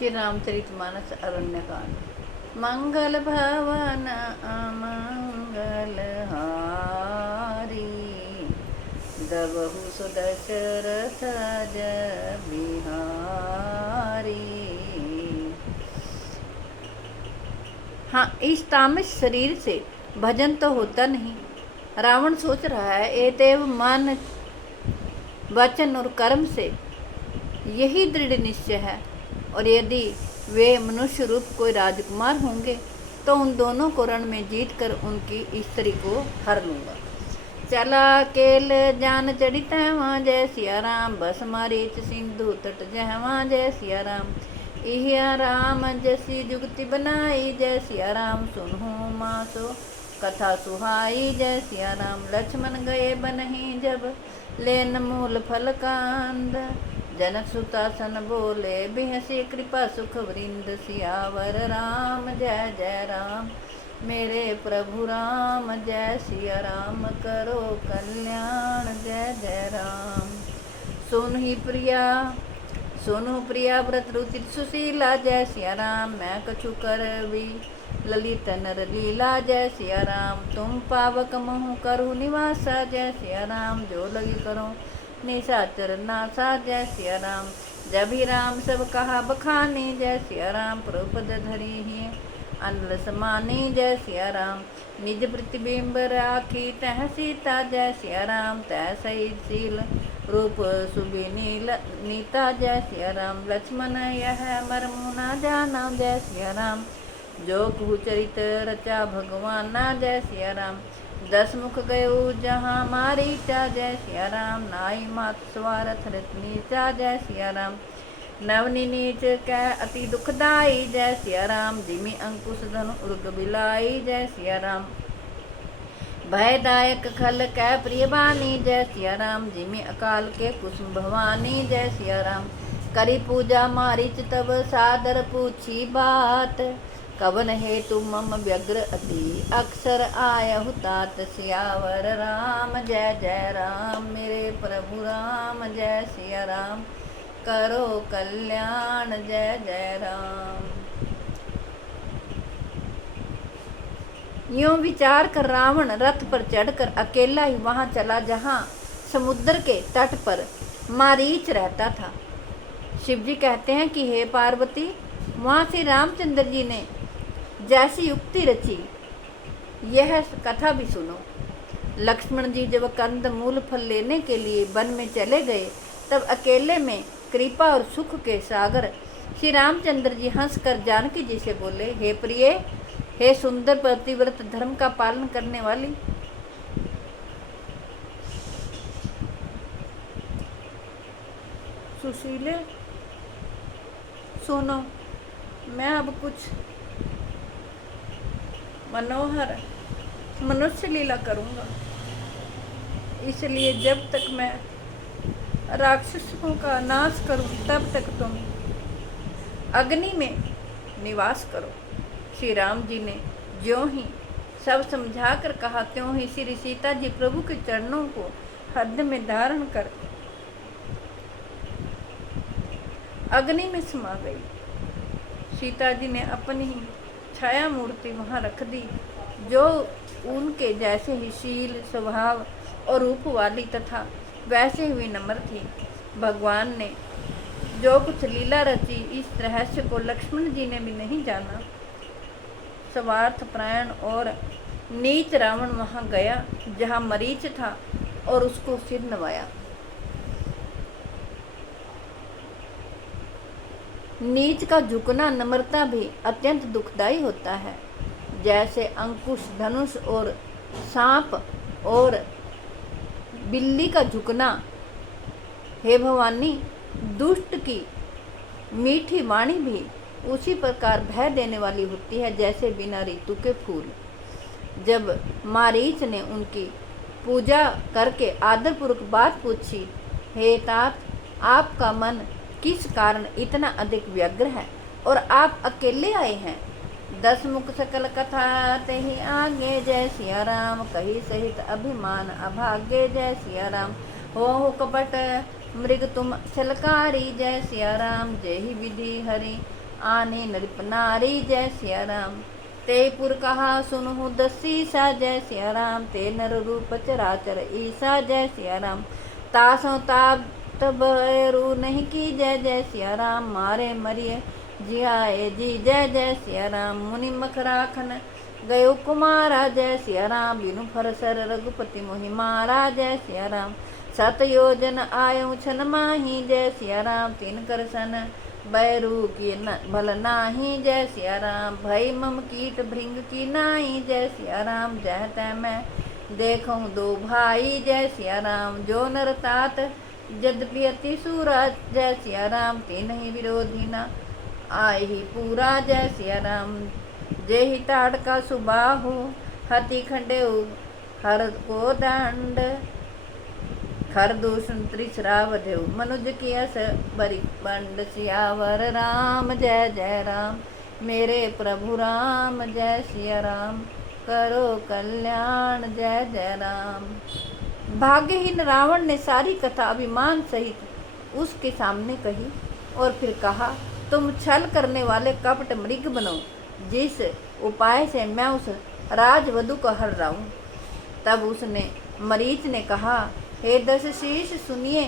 श्री रामचरितमानस अरण्यकांड। मंगल भवन अमंगल हारी, दबहु सुदशरथ जय बिहारी। हाँ, इस तामस शरीर से भजन तो होता नहीं। रावण सोच रहा है एतेव मन वचन और कर्म से यही दृढ़ निश्चय है, और यदि वे मनुष्य रूप कोई राजकुमार होंगे तो उन दोनों को रण में जीत कर उनकी स्त्री को हर लूंगा। चला केल जान चढ़ित वहाँ जय सिया राम, बस मारीच सिंधु तट जय वहाँ जय सिया राम। इहिया राम जैसी जुगति बनाई जय सिया राम, सुनहु मासो कथा सुहाई जय सिया राम। लक्ष्मण गए बनहि जब लेन मूल फल कांद, जनक सुतासन बोले बिहसी कृपा सुख वृंद। सियावर राम जय जय राम, मेरे प्रभु राम जय सिया राम, करो कल्याण जय जय राम। सोनु प्रिया व्रत रुचित सुशीला जय सिया राम, मैं कछु कर भी ललित नर लीला जय सिया राम। तुम पावक मोह करु निवासा जय सिया राम, जो लगी करो निशाचर नासा जय सिया राम। जब ही राम सब कहा बखानी जय सिया राम, प्रपद धरी ही अनल समानी जय सिया राम। निज प्रतिबिंब राखी तह सीता जय सिया राम, तह सही शील रूप सुबी नीता जय सिया राम। लक्ष्मण यह मर्मु न जाना जय सिया राम, जो कुहु चरित रचा भगवान जय सिया राम। 10 मुख गयो जहाँ मारीचा जय सिया राम, नाई मात स्वारथ नीचा जय सिया राम। नवनी नीच कै अति दुखदाई जय सिया राम, जिमि अंकुश धनु उर्ग बिलाई जय सिया राम। भयदायक खल कै प्रिय बानी जय सिया राम, जिमि अकाल के कुसुम भवानी जय सिया राम। करी पूजा मारीच तब सादर पूछी बात, कवन हेतु मम व्यग्र अति अक्षर आयहु तात। सियावर राम जय जय राम, मेरे प्रभु राम जय सिया राम, करो कल्याण जय जय राम। यूं विचार कर रावण रथ पर चढ़कर अकेला ही वहां चला जहां समुद्र के तट पर मारीच रहता था। शिवजी कहते हैं कि हे पार्वती, वहां से रामचंद्र जी ने जैसी युक्ति रची, यह कथा भी सुनो। लक्ष्मण जी जब कंद मूल फल लेने के लिए वन में चले गए, तब अकेले में कृपा और सुख के सागर श्री रामचंद्र जी हंसकर जानकी जी से बोले, हे प्रिय, हे सुंदर पतिव्रत धर्म का पालन करने वाली, सुशीले, सुनो, मैं अब कुछ मनोहर मनुष्य लीला करूंगा। इसलिए जब तक मैं राक्षसों का नाश करूं तब तक तुम अग्नि में निवास करो। श्री राम जी ने ज्यों ही सब समझा कर कहा, त्यों ही श्री सीता जी प्रभु के चरणों को हृदय में धारण कर अग्नि में समा गई। सीता जी ने अपनी ही छाया मूर्ति वहां रख दी, जो उनके जैसे ही शील स्वभाव और रूप वाली तथा वैसे हुई नम्र थी। भगवान ने जो कुछ लीला रची, इस रहस्य को लक्ष्मण जी ने भी नहीं जाना। स्वार्थ प्राण और नीच रावण वहां गया जहां मरीच था और उसको सिर नवाया। नीच का झुकना नम्रता भी अत्यंत दुखदायी होता है। जैसे अंकुश धनुष और सांप और बिल्ली का झुकना, हे भवानी, दुष्ट की मीठी वाणी भी उसी प्रकार भय देने वाली होती है जैसे बिना ऋतु के फूल। जब मारीच ने उनकी पूजा करके आदरपूर्वक बात पूछी, हे तात, आपका मन किस कारण इतना अधिक व्यग्र है और आप अकेले आए हैं? 10 मुख सकल कथा ते ही आगे जय सिया राम, कही सहित अभिमान अभागे जय सिया राम। हो कपट मृग तुम छलकारी जय सिया राम, जय ही विधि हरि आने नृप नारी जय सिया राम। ते पुर कहा सुनहु दसी सा जय सिया राम। ते नर रूप चराचर ईसा जय सिया राम। तासों ताप तब रू नहीं की जय जय सिया राम। मारे मरिय जियाए जी जय जय सिया राम। मुनि मख राखन गयो कुमारा जय सिया राम। बिनु फरसर रघुपति मोहि मारा जय सिया राम। सत योजन आयो छन माही जय सिया राम। तीन कर सन बैरू की भल नाही जय सिया राम। भई मम कीट भृंग की नाई जय सिया राम। जह तै मैं देखूं दो भाई जय सिया राम। जो नर तात यद्यपि अति सूरा जय सिया राम। तीन ही विरोधी न आए ही पूरा जय सिया राम। जेहि ताड़का सुबाहु हति खंडेउ हर को दंड। खर दूषण त्रिश्रावधेउ मनुज की अस बरि बंड। सियावर राम जय जय राम। मेरे प्रभु राम जय सिया राम। करो कल्याण जय जय राम। भाग्यहीन रावण ने सारी कथा अभिमान सहित उसके सामने कही और फिर कहा, तुम छल करने वाले कपट मृग बनो, जिस उपाय से मैं उस राजवधु को हर रहा हूँ। तब उसने मरीच ने कहा, हे दस शीश सुनिए,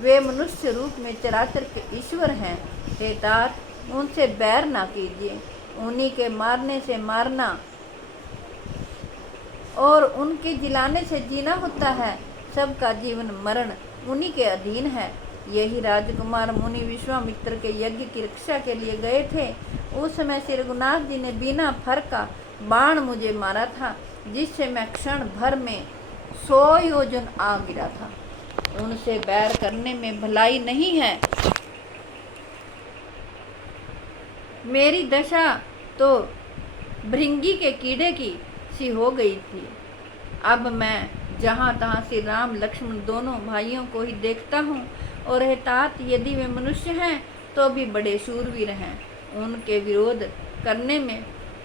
वे मनुष्य रूप में चराचर के ईश्वर हैं। हे तात, उनसे बैर ना कीजिए। उन्हीं के मारने से मारना और उनके जिलाने से जीना होता है। सबका जीवन मरण उन्हीं के अधीन है। यही राजकुमार मुनि विश्वामित्र के यज्ञ की रक्षा के लिए गए थे। उस समय श्री रघुनाथ जी ने बिना फर का बाण मुझे मारा था, जिससे मैं क्षण भर में 100 योजन आ गिरा था। उनसे बैर करने में भलाई नहीं है। मेरी दशा तो भृंगी के कीड़े की सी हो गई थी। अब मैं जहाँ तहाँ श्री राम लक्ष्मण दोनों भाइयों को ही देखता हूँ। और हे तात, यदि वे मनुष्य हैं तो भी बड़े शूरवीर हैं। उनके विरोध करने में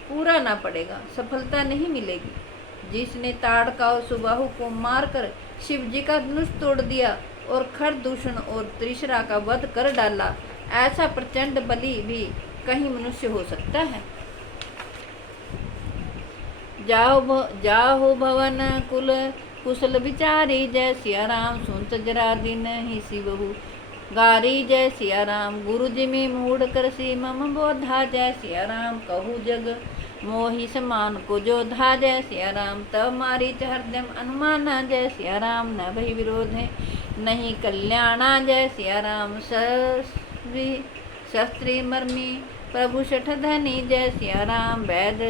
पूरा ना पड़ेगा, सफलता नहीं मिलेगी। जिसने ताड़का और सुबाहु को मारकर शिव जी का धनुष तोड़ दिया और खरदूषण और त्रिशरा का वध कर डाला, ऐसा प्रचंड बलि भी कहीं मनुष्य हो सकता है। जाहो भवन कुल कुशल विचारी जय सिया राम। सुनत जरा दिन ही शिवहु गारी जय सिया राम। गुरु जिमि मूढ़ कर सी मम बोधा जय सिया राम। कहु जग मोहि समान को जोधा जय सिया राम। तब मारीच हरदम अनुमाना जय सिया राम। न भई विरोध है नहीं कल्याणा जय सिया राम। शस्त्री मर्मी प्रभु शठ धनी जय सिया राम। वैद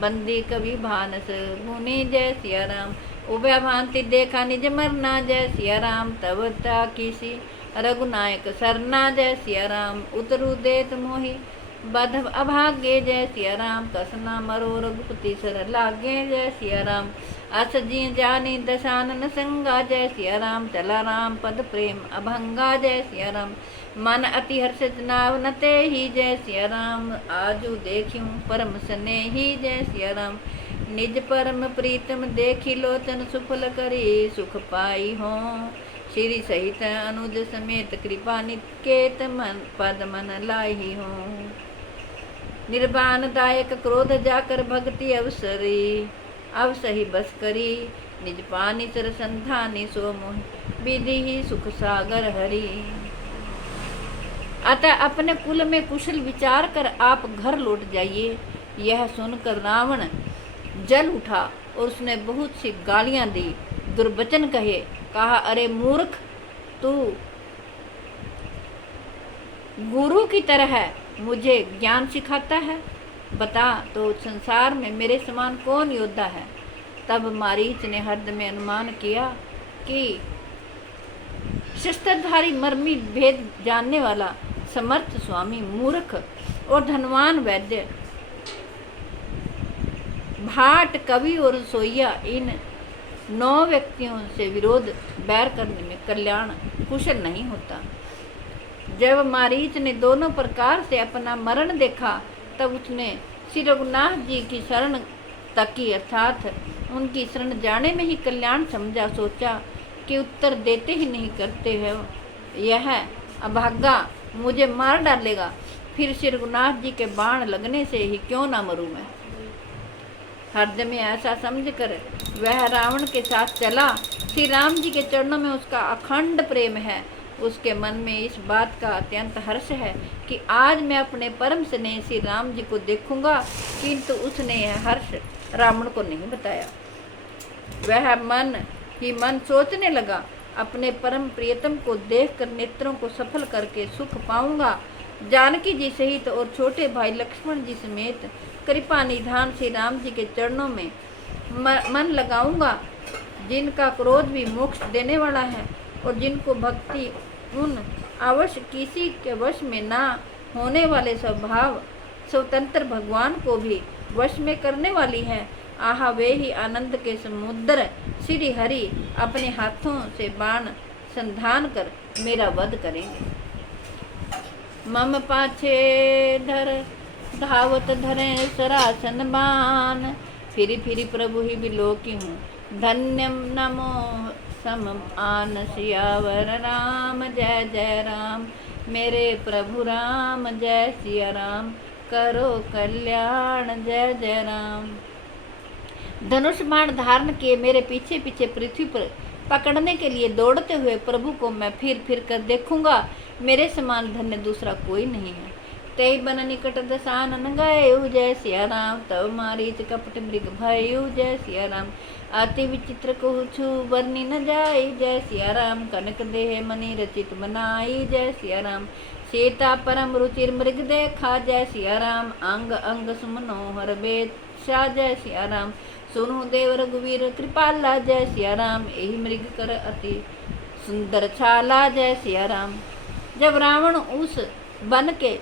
बंदी कवि भानस मुनि जय सिया राम। उभय भांति देखा निज मरना जय सिया राम। तब ताकिसी रघुनायक सरना जय सिया राम। उतरु देत मोहि बध अभागे जय सिया राम। कसना मरो रघुपति सर लागे जय सिया राम। अस जी जानी दशानन संगा जय सिया राम। चला राम पद प्रेम अभंगा जय सिया राम। मन अति हर्षित नाव नते ही जय सिया राम। आजू देखियूं परम स्नेही जय सिया राम। निज परम प्रीतम देखी लोचन सुफल करी सुख पाई हो। श्री सहित अनुज समेत कृपा निकेत मन पद मन लाही हो। निर्वाण दायक क्रोध जाकर भक्ति अवसरी। अवसही बस करी निज पानी सर संधानी। सो मोहि विधि ही सुख सागर हरि। अतः अपने कुल में कुशल विचार कर आप घर लौट जाइए। यह सुनकर रावण जल उठा और उसने बहुत सी गालियां दी, दुर्वचन कहे। कहा, अरे मूर्ख, तू गुरु की तरह है, मुझे ज्ञान सिखाता है। बता तो संसार में मेरे समान कौन योद्धा है। तब मारीच ने हृदय में अनुमान किया कि शस्त्रधारी मर्मी भेद जानने वाला समर्थ स्वामी, मूर्ख और धनवान वैद्य, भाट, कवि और सोइया, इन 9 व्यक्तियों से विरोध बैर करने में कल्याण कुशल नहीं होता। जब मारीच ने दोनों प्रकार से अपना मरण देखा, तब उसने श्री रघुनाथ जी की शरण तकी, अर्थात उनकी शरण जाने में ही कल्याण समझा। सोचा कि उत्तर देते ही नहीं करते हो, यह अभागा मुझे मार डालेगा। फिर श्री रघुनाथ जी के बाण लगने से ही क्यों ना मरूं मैं। हृदय में ऐसा समझकर वह रावण के साथ चला। श्री राम जी के चरणों में उसका अखंड प्रेम है। उसके मन में इस बात का अत्यंत हर्ष है कि आज मैं अपने परम स्नेह श्री राम जी को देखूंगा, किंतु उसने यह हर्ष रावण को नहीं बताया। वह मन ही मन सोचने लगा, अपने परम प्रियतम को देखकर नेत्रों को सफल करके सुख पाऊंगा। जानकी जी सहित और छोटे भाई लक्ष्मण जी समेत कृपा निधान श्री राम जी के चरणों में मन लगाऊंगा, जिनका क्रोध भी मोक्ष देने वाला है और जिनको भक्ति उन अवश्य किसी के वश में ना होने वाले स्वभाव स्वतंत्र भगवान को भी वश में करने वाली है। आहा, वे ही आनंद के समुद्र श्री हरि अपने हाथों से बाण संधान कर मेरा वध करेंगे। मम पाछे धर धावत धरे सरासन बान, फिरी फिरी प्रभु ही बिलोकी हूँ, धन्यम नमो सम आन सियावर राम। जय जय राम मेरे प्रभु राम, जय सिया राम करो कल्याण। जय जय राम। धनुष बाण धारण किए मेरे पीछे पीछे पृथ्वी पर पकड़ने के लिए दौड़ते हुए प्रभु को मैं फिर फिर कर देखूंगा। मेरे समान धन्य दूसरा कोई नहीं है। तय बन निकट दशानन गए, जय सिया राम। तब मारीच कपट मृग भयु, जय सिया राम। अति विचित्र को छु वर्णि न जाय, जय सिया राम। कनक देह मणि रचित बनाई, जय सिया राम। सीता परम रुचिर मृग देखा, जय सिया राम। अंग अंग सुमनोहर बेचा, जय सिया राम। सुनु देव रघुवीर कृपाला, जय सिया राम। यही मृग कर अति सुंदर छाला, जय सिया राम। जब रावण उस वन के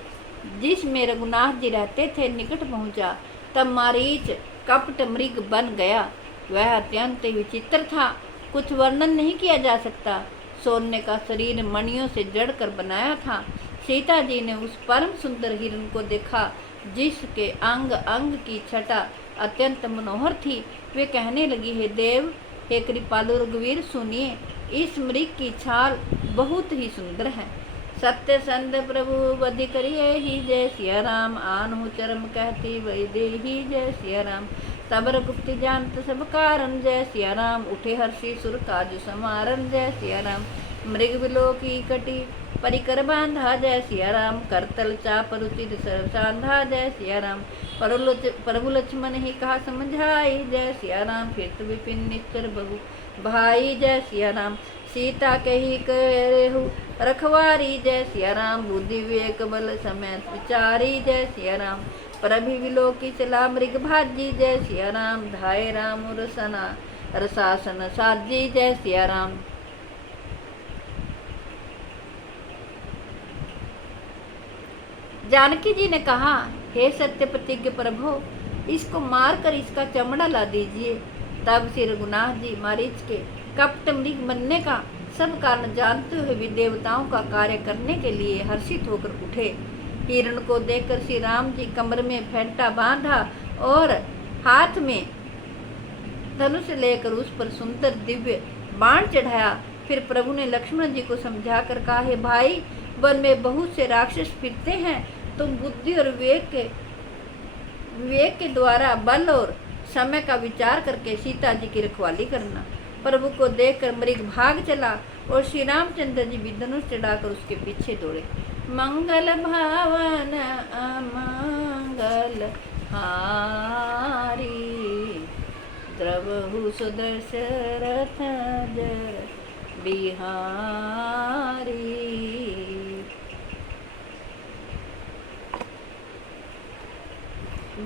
जिसमें रघुनाथ जी रहते थे निकट पहुंचा, तब मारीच कपट मृग बन गया। वह अत्यंत विचित्र था, कुछ वर्णन नहीं किया जा सकता। सोने का शरीर मणियों से जड़कर बनाया था। सीता जी ने उस परम सुंदर हिरण को देखा, जिसके अंग अंग की छटा अत्यंत मनोहर थी। वे कहने लगी, हे देव, हे कृपालु रघुवीर, सुनिए, इस मृग की छाल बहुत ही सुंदर है। सत्य संत प्रभु बधि करिए ही, जय सिया राम। आनहु चरम कहती वही देही, जय सिया राम। तबर गुप्ति जानत सब कारण, जय सिया राम। उठे हर्षि सुर काजु समारन, जय सिया राम। मृग बिलो की कटी परिकर बांधा, जय सिया राम। करतल चाप रुचिर सर साधा, जय सिया राम। प्रभु लक्ष्मण ही कहा समझाई, जय सिया राम। फिर तो विपिन निश्चर बहु भाई, जय सिया राम। सीता कही करेहु रखवारी, जय सिया राम। बुद्धि विवेक बल समेत विचारी, जय सिया राम। प्रभि विलोकी चला मृग भाजी, जय सिया राम। धाय राम रसना रसासन साजी, जय सिया राम। जानकी जी ने कहा, हे सत्य प्रतिज्ञ प्रभु, इसको मार कर इसका चमड़ा ला दीजिए। तब श्री रघुनाथ जी मारीच के कपट मृग बनने का सब कारण जानते हुए भी देवताओं का कार्य करने के लिए हर्षित होकर उठे। हिरण को देखकर श्री राम जी कमर में फेंटा बांधा और हाथ में धनुष लेकर उस पर सुंदर दिव्य बाण चढ़ाया। फिर प्रभु ने लक्ष्मण जी को समझाकर कहा, हे भाई, वन में बहुत से राक्षस फिरते हैं, तुम बुद्धि और विवेक के द्वारा बल और समय का विचार करके सीता जी की रखवाली करना। प्रभु को देखकर मृग भाग चला और श्री रामचंद्र जी भी धनुष चढ़ाकर उसके पीछे दौड़े। मंगल भावन अमंगल हारी, द्रवहु सुदशरथ जर बिहारी।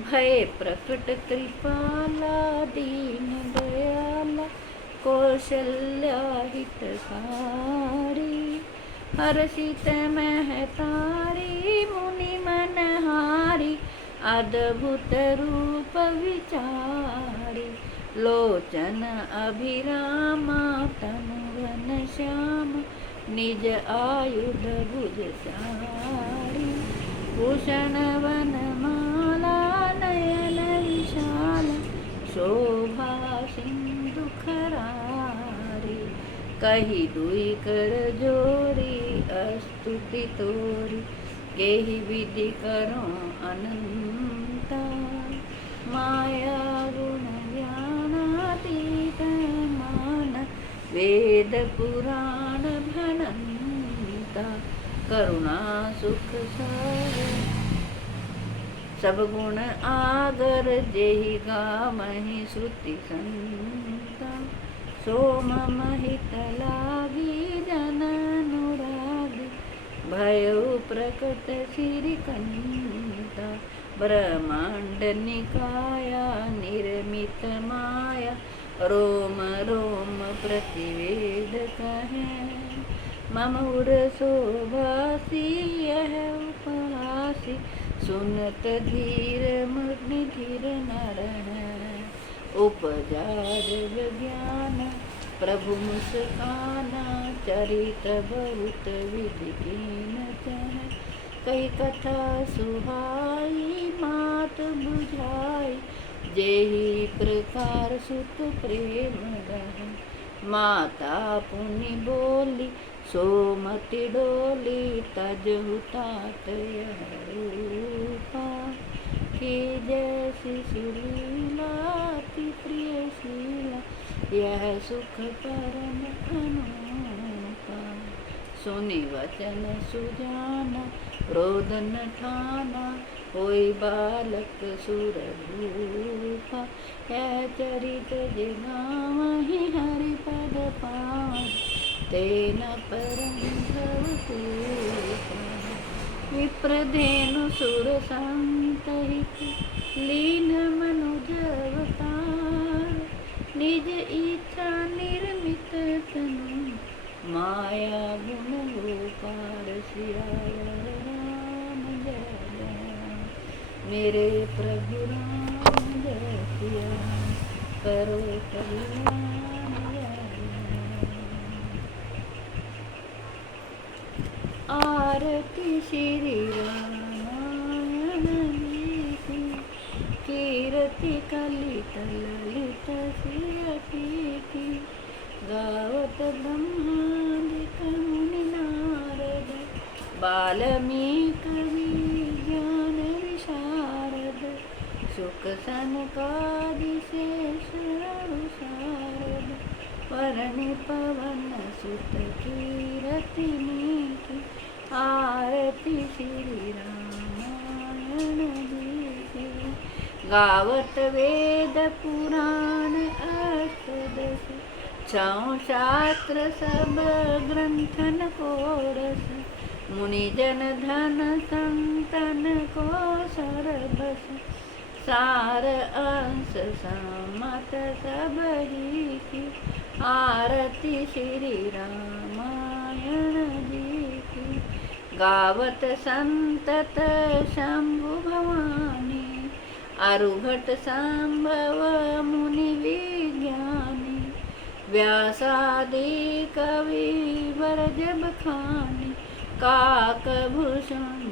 भय प्रकट कृपाला दीन दयाला, कौशल्या हितकारी। हर्षित महतारी मुनि मनहारी, अद्भुत रूप विचारी। लोचन अभिरामा तनु घन श्याम, निज आयुध भुज सारी। भूषण वनमाला नयन विशाल, शोभा सिंधु खरारी। कही दुई कर जोरी अस्तुति तोरी, केहि विधि करो अनंता, माया गुण ज्ञानातीत मान, वेद पुराण भनंता, करुणा सुख सागर सब गुण आगर, जेहि गावहि श्रुति संता, सो मम हित लागी जन अनुरागी, भयो प्रकट श्रीकंता, ब्रह्मांड निकाया निर्मित माया, रोम रोम प्रतिवेद कहे, मम उर शोभासी यह उपहासी, सुनत धीर मुनि धीर नर है, उपजा जग ज्ञान प्रभु मुस्काना, चरित बहुत विधि कीन चह, कई कथा सुहाई मात बुझाई, जेहि प्रकार सुत प्रेम रह, माता पुनि बोली सोमति डोली, तजहु तात यह रूपा, कि जैसी सुलीला अति प्रिय शीला, यह सुख परम अनुपा, सुनि वचन सुजाना रोदन ठाना, होई बालक सुर भूपा, यह चरित जे गावहि हरि पद पावहि, तेन परम भव कृपा, विप्रधेनु सुर संत हित, लीन मनुज अवतार, निज इच्छा निर्मित तनु, माया गुण गोपाल, सिया राम जय जय, मेरे प्रभु राम जय सिया, करो कल्याण जय जय। आरती श्री रामायण की, कीर्ति कलित ललित श्री की, गावत ब्रह्मादिक मुनि नारद, वाल्मीकि विज्ञान विशारद, सुख सनकादि शेष शारद, वरनि पवन सुत कीरति नीति, आरती श्री रामायण की, गावत वेद पुराण अष्टदश, छौ शास्त्र सब ग्रंथन को रस, मुनि जन धन संतन को सरबस, सार अंश समत सब ही की, आरती श्री रामायण जी की, गावत संतत शंभु भवानी, अरुघट संभव मुनि विज्ञानी, व्यासादि कवि बरज बखानी, काकभूषण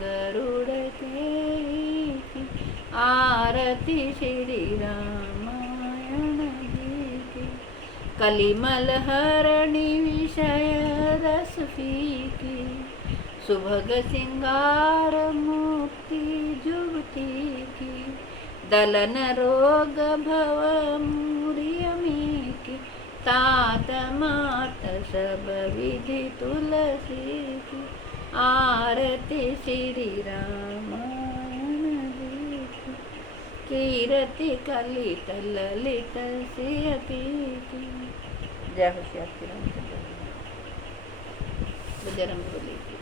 गरुड़ के, आरती श्री रामायण जी की, कलिमल हरणी विषय रस फीकी, सुभग सिंगार मुक्ति जुगती की, दलन रोग भव मूर्यमी की, तात मात सब विधि तुलसी की, आरती श्री रामायण जी की, कीरति कलित ललित सियती की। जय हो श्री रामचंद्र बजरंगबली की,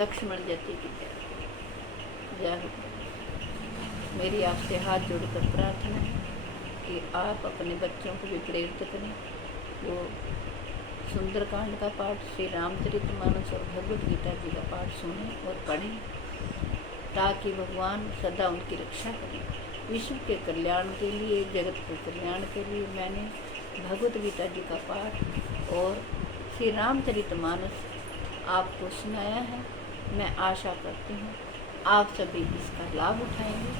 लक्ष्मण जति की जय। जय हो। मेरी आपसे हाथ जोड़कर प्रार्थना है कि आप अपने बच्चों को भी प्रेरित करें, वो सुंदरकांड का पाठ, श्री रामचरितमानस और भगवत गीता जी का पाठ सुनें और पढ़ें, ताकि भगवान सदा उनकी रक्षा करें। विश्व के कल्याण के लिए, जगत के कल्याण के लिए मैंने भगवत गीता जी का पाठ और श्री रामचरितमानस आपको सुनाया है। मैं आशा करती हूँ आप सभी इसका लाभ उठाएंगे।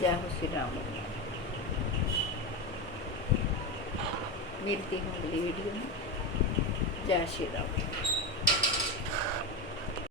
जय हो श्री राम। मिलती हूँ अगली वीडियो में। जय श्री राम।